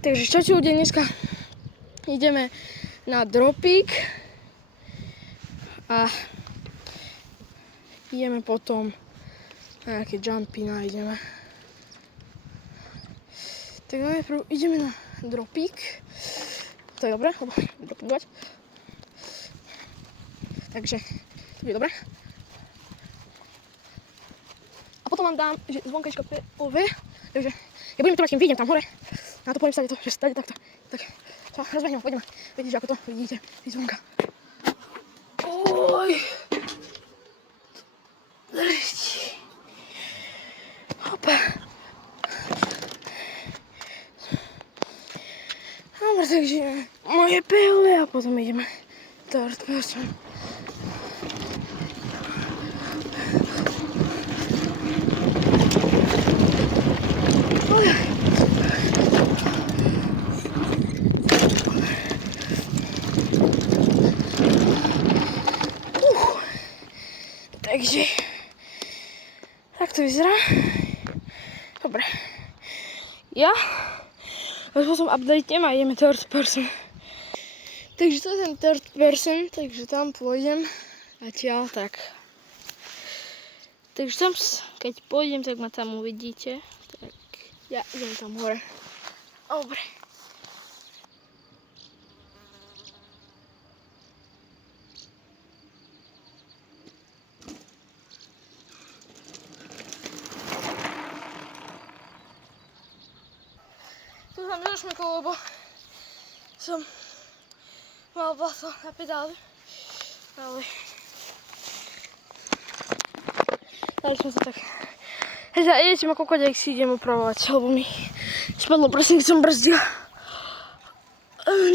Takže čo ti ľudia, dneska ideme na dropík a ideme potom na nejaké jumpy nájdeme. Tak najprv ideme na dropík. To je dobré, lebo dropingovať. Takže to bude dobré. A potom vám dám, že zvonkajška POV, takže ja budem trvať, kým vyjdem tam hore. Na to poviem stade to, že stade takto. Tak sa rozbehnem, poďme. Vidíte, ako to vidíte, zvonka. Oj. Hopa. Dobre, takže moje POV a potom ideme third person. Takže tak to vyzerá. Dobre. Ja potom updatem a ideme third person. Takže to je ten third person, takže tam pôjdem zatiaľ tak. Takže tam, keď pôjdem, tak ma tam uvidíte. Tak ja idem tam hore. Dobre. Tu som nezašmykol, lebo som mal blato na pedáli, ale dali sme sa tak. Idete ma koľko, ak si idem upravovať, lebo mi spadlo presne, keď som brzdil.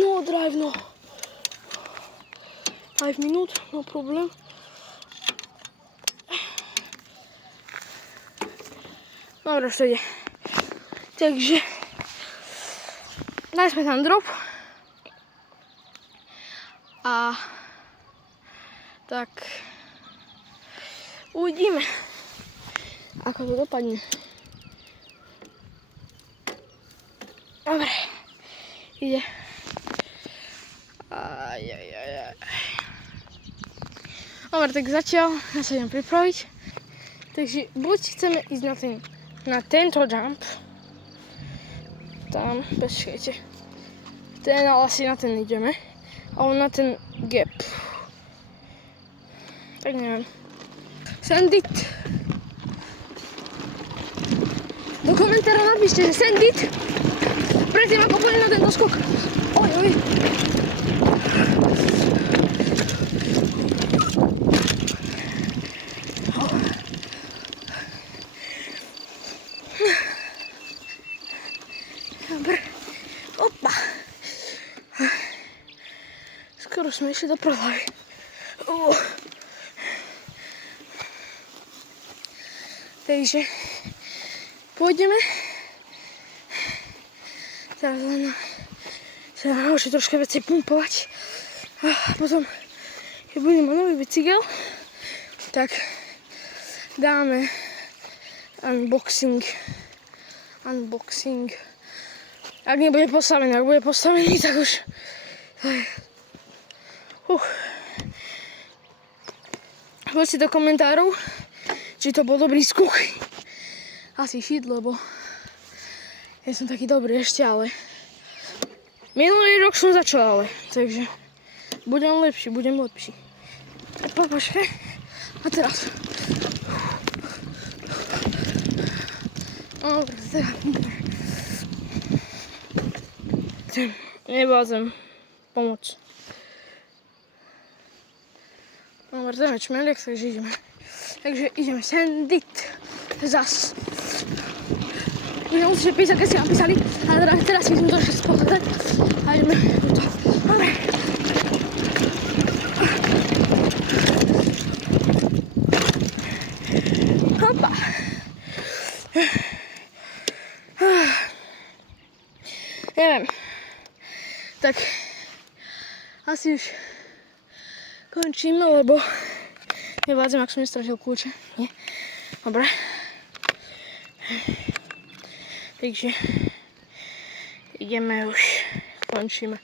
No, drive, no. 5 minút, no problém. Dobre, už to ide. Takže dali sme tam drop a tak uvidíme, ako to dopadne. Dobre, ide. Dobre, tak zatiaľ ja sa idem pripraviť. Takže buď chceme ísť na tento jump, tam, počkajte. Ten, ale asi na ten ideme. Ale na ten gap. Tak neviem. Send it. Do komentára napíšte, že send it. Predtým ako pôjdem na tento skok. Oj, oj. Dobre. Opa. Skoro sme išli do prhlavy. Takže pôjdeme. Teraz len sa naučiť troška veci pumpovať. A potom, keď budeme mať nový bicykel, tak dáme unboxing. Ak nebude postavený, ak bude postavený, tak už... Poďte do komentárov, či to bol dobrý skok. Asi shit, lebo ja som taký dobrý ešte, ale minulý rok som začal, ale takže budem lepší. Počkaj. A teraz. Dobre, teda. Nebázem pomoc. Dobre, dáme čmelek, takže ideme. Takže ideme send it. Zas. Budem určite písať, keď si nám písali, ale teraz si idem to ešte spohľadať a ideme to. Dobre. Hopa. Neviem. Tak asi už končíme, lebo nevládzem, ak som nestratil kľúče. Nie? Dobre. ideme už, končíme.